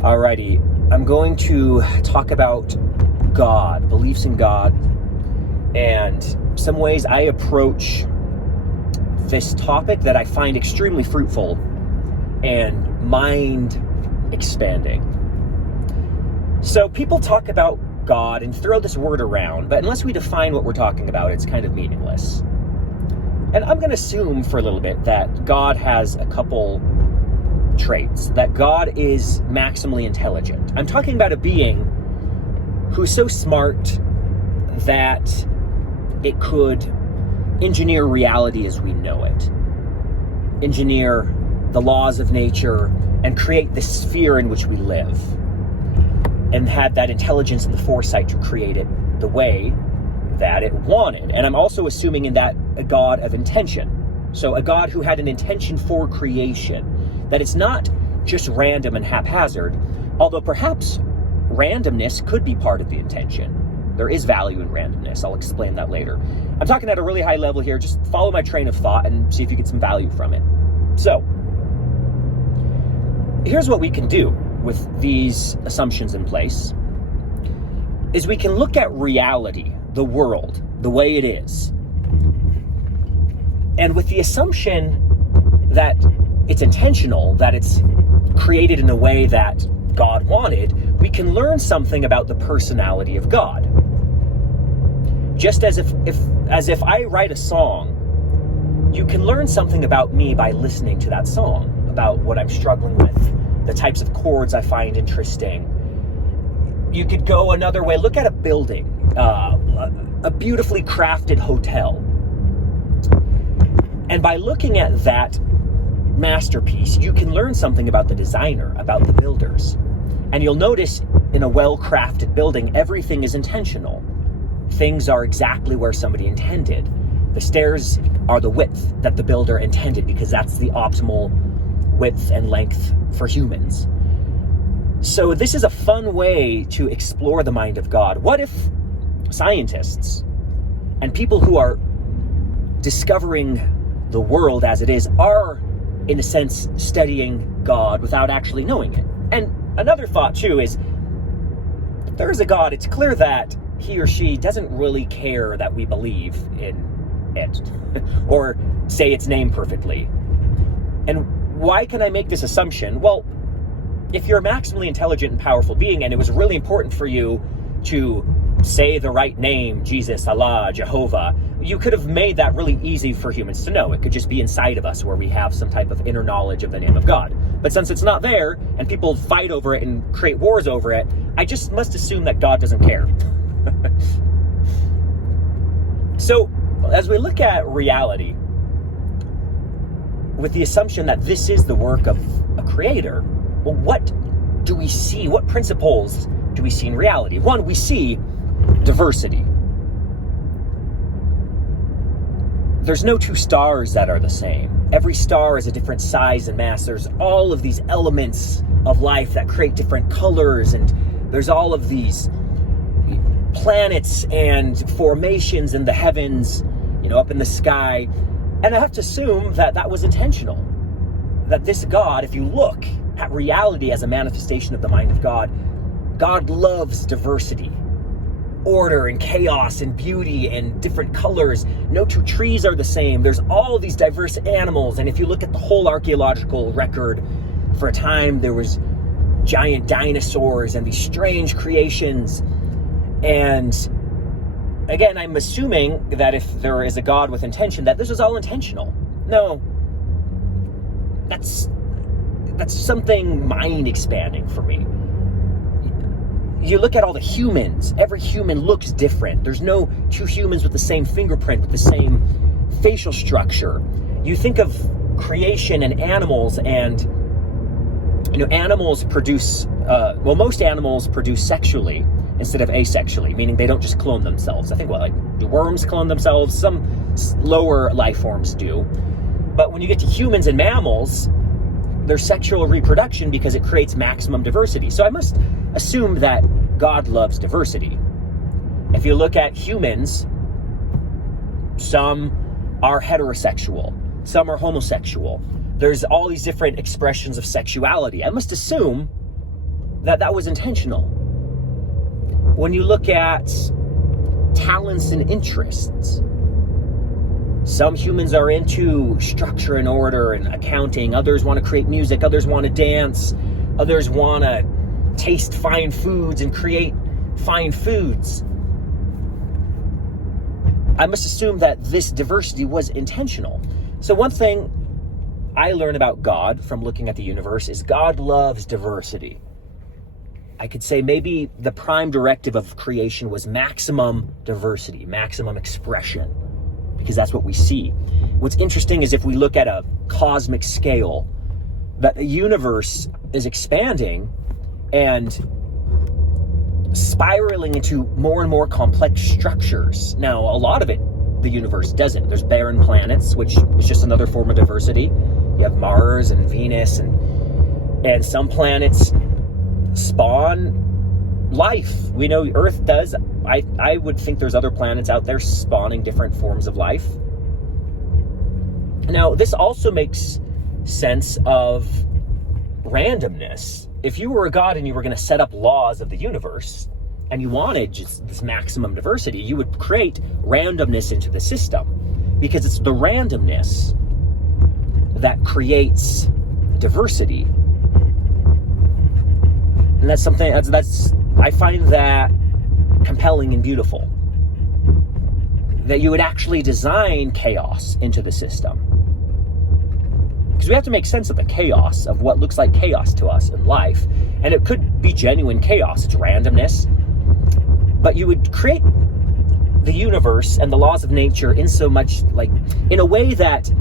Alrighty, I'm going to talk about God, beliefs in God, and some ways I approach this topic that I find extremely fruitful and mind expanding. So people talk about God and throw this word around, but unless we define what we're talking about, it's kind of meaningless. And I'm going to assume for a little bit that God has a couple traits, that God is maximally intelligent. I'm talking about a being who's so smart that it could engineer reality as we know it, engineer the laws of nature, and create the sphere in which we live, and had that intelligence and the foresight to create it the way that it wanted. And I'm also assuming in that a God of intention. So a God who had an intention for creation, that it's not just random and haphazard, although perhaps randomness could be part of the intention. There is value in randomness. I'll explain that later. I'm talking at a really high level here. Just follow my train of thought and see if you get some value from it. So, here's what we can do with these assumptions in place, is we can look at reality, the world, the way it is. And with the assumption that it's intentional, that it's created in a way that God wanted, we can learn something about the personality of God. Just as if I write a song, you can learn something about me by listening to that song, about what I'm struggling with, the types of chords I find interesting. You could go another way. Look at a building, a beautifully crafted hotel. And by looking at that masterpiece, you can learn something about the designer, about the builders. And you'll notice in a well-crafted building, everything is intentional. Things are exactly where somebody intended. The stairs are the width that the builder intended, because that's the optimal width and length for humans. So this is a fun way to explore the mind of God. What if scientists and people who are discovering the world as it is are, in a sense, studying God without actually knowing it? And another thought too is, if there is a God, it's clear that he or she doesn't really care that we believe in it or say its name perfectly. And why can I make this assumption? Well, if you're a maximally intelligent and powerful being, and it was really important for you to say the right name, Jesus, Allah, Jehovah, you could have made that really easy for humans to know. It could just be inside of us, where we have some type of inner knowledge of the name of God. But since it's not there, and people fight over it and create wars over it, I just must assume that God doesn't care. So, as we look at reality, with the assumption that this is the work of a creator, well, what do we see? What principles do we see in reality? One, we see diversity. There's no two stars that are the same. Every star is a different size and mass. There's all of these elements of life that create different colors, and there's all of these planets and formations in the heavens, up in the sky. And I have to assume that that was intentional. That this God, if you look at reality as a manifestation of the mind of God, God loves diversity, order and chaos and beauty and different colors. No two trees are the same. There's all these diverse animals. And if you look at the whole archaeological record, for a time there was giant dinosaurs and these strange creations. And again, I'm assuming that if there is a God with intention, that this is all intentional. No, that's something mind expanding for me. You look at all the humans. Every human looks different. There's no two humans with the same fingerprint, with the same facial structure. You think of creation and animals, and animals produce, most animals produce sexually instead of asexually, meaning they don't just clone themselves. I think, do worms clone themselves? Some lower life forms do. But when you get to humans and mammals, there's sexual reproduction because it creates maximum diversity. So I must assume that God loves diversity. If you look at humans, some are heterosexual, some are homosexual. There's all these different expressions of sexuality. I must assume that was intentional. When you look at talents and interests, some humans are into structure and order and accounting. Others want to create music. Others want to dance. Others want to taste fine foods and create fine foods. I must assume that this diversity was intentional. So one thing I learn about God from looking at the universe is God loves diversity. I could say maybe the prime directive of creation was maximum diversity, maximum expression, because that's what we see. What's interesting is if we look at a cosmic scale, that the universe is expanding and spiraling into more and more complex structures. Now, a lot of it, the universe doesn't. There's barren planets, which is just another form of diversity. You have Mars and Venus, and some planets spawn life. We know Earth does. I would think there's other planets out there spawning different forms of life. Now, this also makes sense of randomness. If you were a god and you were going to set up laws of the universe and you wanted just this maximum diversity, you would create randomness into the system, because it's the randomness that creates diversity. And that's something that's I find that compelling and beautiful, that you would actually design chaos into the system. Because we have to make sense of the chaos, of what looks like chaos to us in life. And it could be genuine chaos. It's randomness. But you would create the universe and the laws of nature in a way that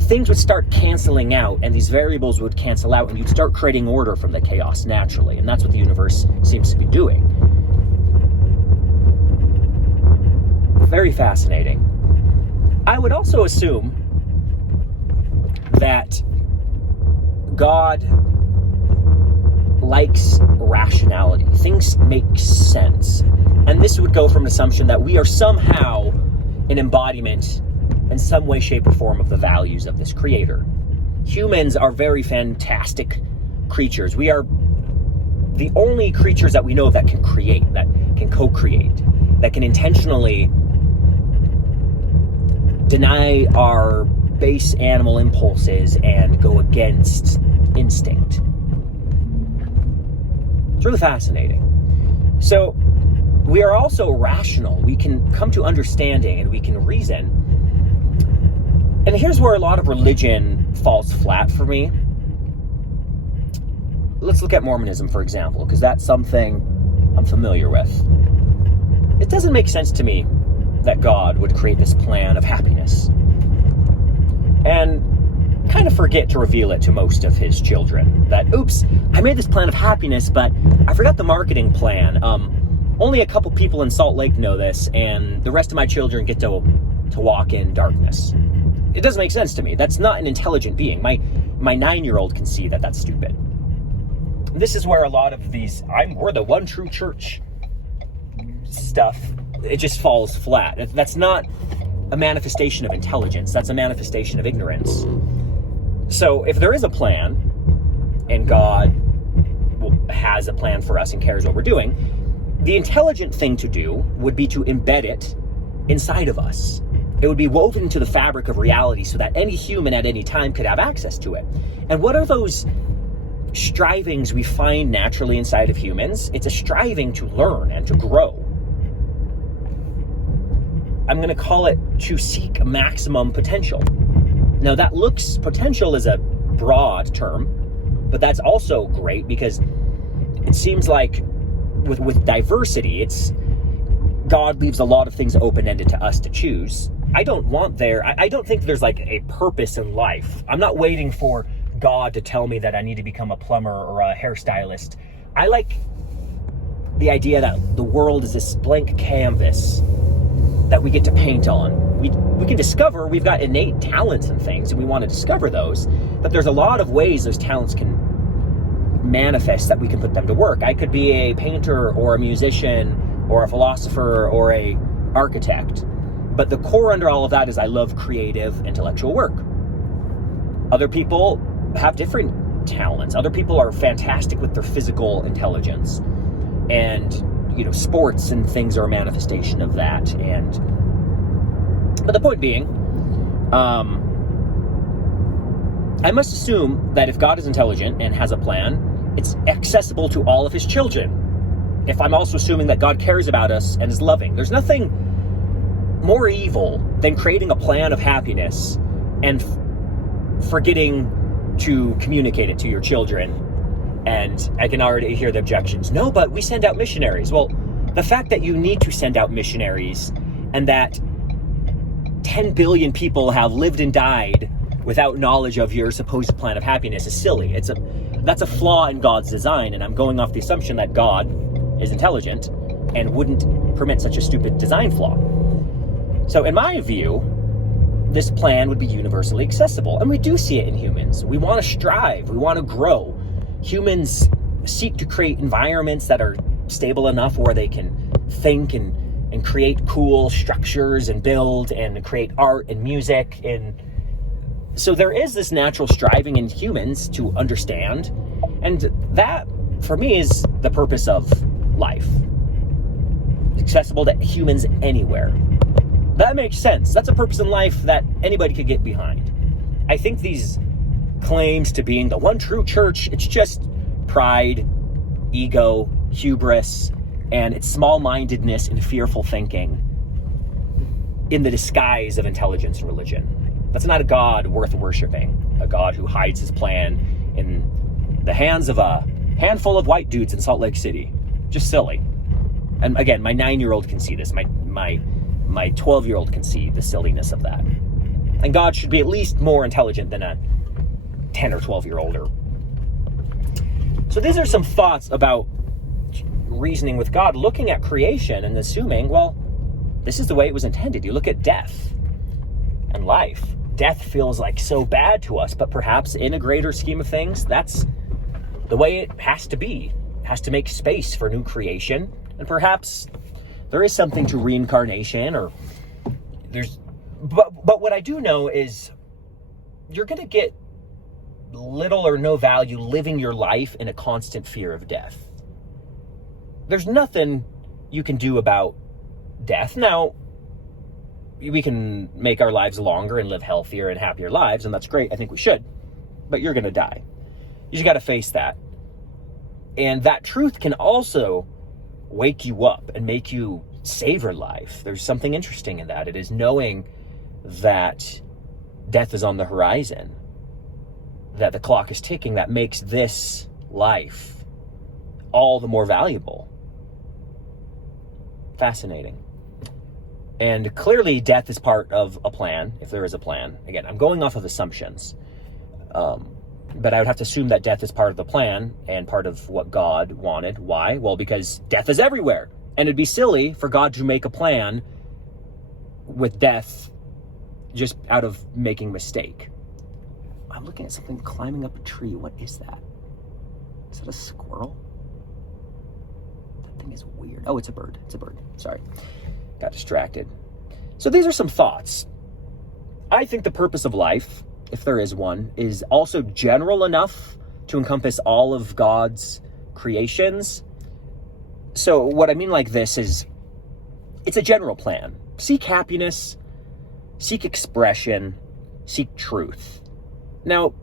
things would start canceling out, and these variables would cancel out, and you'd start creating order from the chaos naturally. And that's what the universe seems to be doing. Very fascinating. I would also assume that God likes rationality. Things make sense. And this would go from an assumption that we are somehow an embodiment in some way, shape, or form of the values of this creator. Humans are very fantastic creatures. We are the only creatures that we know of that can create, that can co-create, that can intentionally deny our base animal impulses and go against instinct. It's really fascinating. So we are also rational. We can come to understanding and we can reason. And here's where a lot of religion falls flat for me. Let's look at Mormonism, for example, because that's something I'm familiar with. It doesn't make sense to me that God would create this plan of happiness and kind of forget to reveal it to most of his children. That, oops, I made this plan of happiness, but I forgot the marketing plan. Only a couple people in Salt Lake know this, and the rest of my children get to walk in darkness. It doesn't make sense to me. That's not an intelligent being. My 9-year-old can see that that's stupid. This is where a lot of these, we're the one true church stuff, it just falls flat. That's not a manifestation of intelligence. That's a manifestation of ignorance. So if there is a plan, and God has a plan for us and cares what we're doing, the intelligent thing to do would be to embed it inside of us. It would be woven into the fabric of reality so that any human at any time could have access to it. And what are those strivings we find naturally inside of humans? It's a striving to learn and to grow. I'm going to call it to seek maximum potential. Now potential is a broad term, but that's also great because it seems like with diversity, God leaves a lot of things open-ended to us to choose. I don't think there's like a purpose in life. I'm not waiting for God to tell me that I need to become a plumber or a hairstylist. I like the idea that the world is this blank canvas that we get to paint on. We can discover we've got innate talents and things, and we want to discover those, but there's a lot of ways those talents can manifest that we can put them to work. I could be a painter or a musician or a philosopher or a architect, but the core under all of that is I love creative intellectual work. Other people have different talents. Other people are fantastic with their physical intelligence. And, sports and things are a manifestation of that. But the point being, I must assume that if God is intelligent and has a plan, it's accessible to all of his children. If I'm also assuming that God cares about us and is loving, there's nothing more evil than creating a plan of happiness and forgetting to communicate it to your children. And I can already hear the objections. No, but we send out missionaries. Well, the fact that you need to send out missionaries and that 10 billion people have lived and died without knowledge of your supposed plan of happiness is silly. That's a flaw in God's design, and I'm going off the assumption that God is intelligent and wouldn't permit such a stupid design flaw. So in my view, this plan would be universally accessible, and we do see it in humans. We want to strive, we want to grow. Humans seek to create environments that are stable enough where they can think and create cool structures and build and create art and music. And so there is this natural striving in humans to understand. And that, for me, is the purpose of life. Accessible to humans anywhere. That makes sense. That's a purpose in life that anybody could get behind. I think these claims to being the one true church, it's just pride, ego, hubris, and it's small-mindedness and fearful thinking in the disguise of intelligence and religion. That's not a God worth worshiping, a God who hides his plan in the hands of a handful of white dudes in Salt Lake City. Just silly. And again, my 9-year-old can see this. My 12-year-old can see the silliness of that. And God should be at least more intelligent than a 10 or 12-year-older. So these are some thoughts about reasoning with God, looking at creation and assuming, well, this is the way it was intended. You look at death and life. Death feels like so bad to us, but perhaps in a greater scheme of things, that's the way it has to be. It has to make space for new creation. And perhaps there is something to reincarnation, or but what I do know is you're going to get little or no value living your life in a constant fear of death. There's nothing you can do about death. Now, we can make our lives longer and live healthier and happier lives, and that's great. I think we should. But you're going to die. You just got to face that. And that truth can also wake you up and make you savor life. There's something interesting in that. It is knowing that death is on the horizon, that the clock is ticking, that makes this life all the more valuable. Fascinating. And clearly death is part of a plan, if there is a plan. Again, I'm going off of assumptions. But I would have to assume that death is part of the plan and part of what God wanted. Why? Well, because death is everywhere. And it'd be silly for God to make a plan with death just out of making a mistake. I'm looking at something climbing up a tree. What is that? Is that a squirrel? That thing is weird. Oh, it's a bird. It's a bird. Sorry. Got distracted. So these are some thoughts. I think the purpose of life, if there is one, is also general enough to encompass all of God's creations. So what I mean like this is, it's a general plan. Seek happiness, seek expression, seek truth. Now,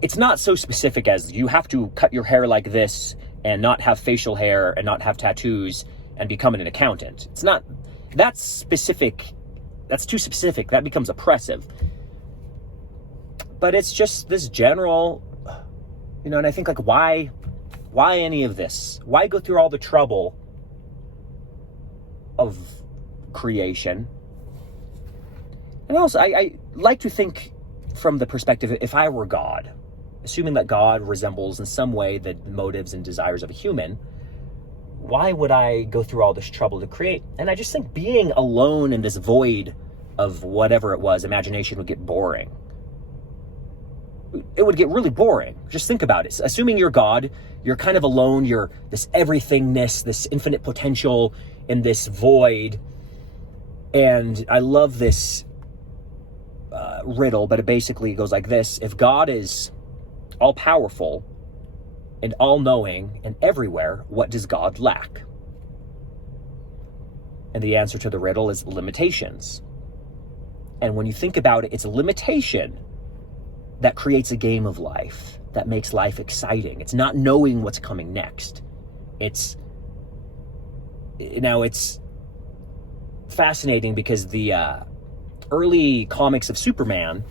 it's not so specific as you have to cut your hair like this and not have facial hair and not have tattoos and become an accountant. It's not, that's specific. That's too specific. That becomes oppressive. But it's just this general, and I think like, why any of this? Why go through all the trouble of creation? And also, I like to think from the perspective, if I were God, assuming that God resembles in some way the motives and desires of a human, why would I go through all this trouble to create? And I just think being alone in this void of whatever it was, imagination, would get boring. It would get really boring. Just think about it. Assuming you're God, you're kind of alone, you're this everythingness, this infinite potential in this void. And I love this riddle, but it basically goes like this. If God is all-powerful, and all-knowing, and everywhere, what does God lack? And the answer to the riddle is limitations. And when you think about it, it's a limitation that creates a game of life, that makes life exciting. It's not knowing what's coming next. It's fascinating because the early comics of Superman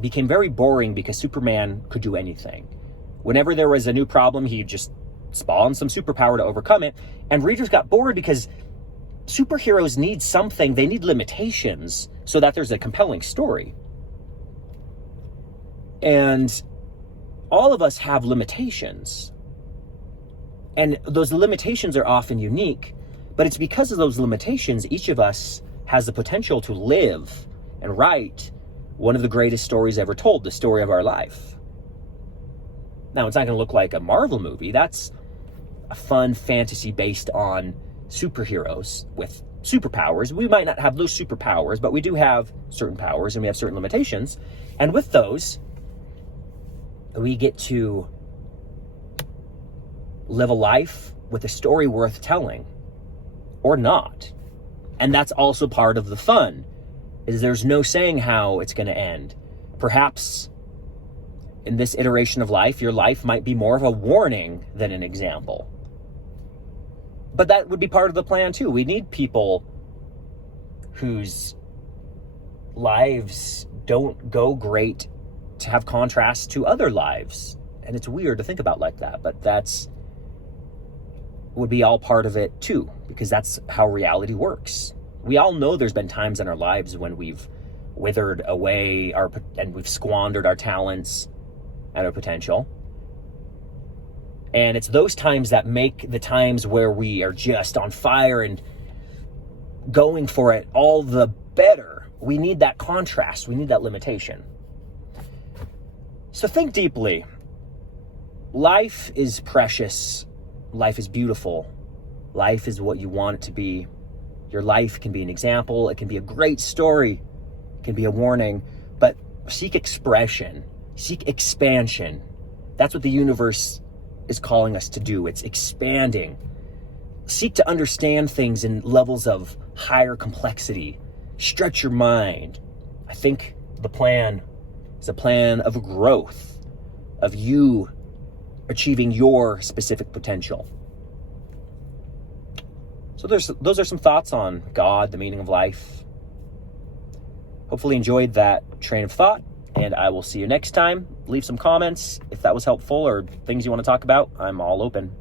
became very boring because Superman could do anything. Whenever there was a new problem, he'd just spawn some superpower to overcome it. And readers got bored because superheroes need something. They need limitations so that there's a compelling story. And all of us have limitations. And those limitations are often unique, but it's because of those limitations, each of us has the potential to live and write one of the greatest stories ever told, the story of our life. Now, it's not going to look like a Marvel movie. That's a fun fantasy based on superheroes with superpowers. We might not have those superpowers, but we do have certain powers and we have certain limitations. And with those, we get to live a life with a story worth telling, or not. And that's also part of the fun, is there's no saying how it's going to end. Perhaps in this iteration of life, your life might be more of a warning than an example. But that would be part of the plan too. We need people whose lives don't go great to have contrast to other lives. And it's weird to think about like that, but that's would be all part of it too, because that's how reality works. We all know there's been times in our lives when we've withered away and we've squandered our talents and our potential. And it's those times that make the times where we are just on fire and going for it all the better. We need that contrast. We need that limitation. So think deeply. Life is precious. Life is beautiful. Life is what you want it to be. Your life can be an example. It can be a great story. It can be a warning. But seek expression. Seek expansion. That's what the universe is calling us to do. It's expanding. Seek to understand things in levels of higher complexity. Stretch your mind. I think the plan is a plan of growth, of you achieving your specific potential. So those are some thoughts on God, the meaning of life. Hopefully enjoyed that train of thought, and I will see you next time. Leave some comments if that was helpful or things you want to talk about. I'm all open.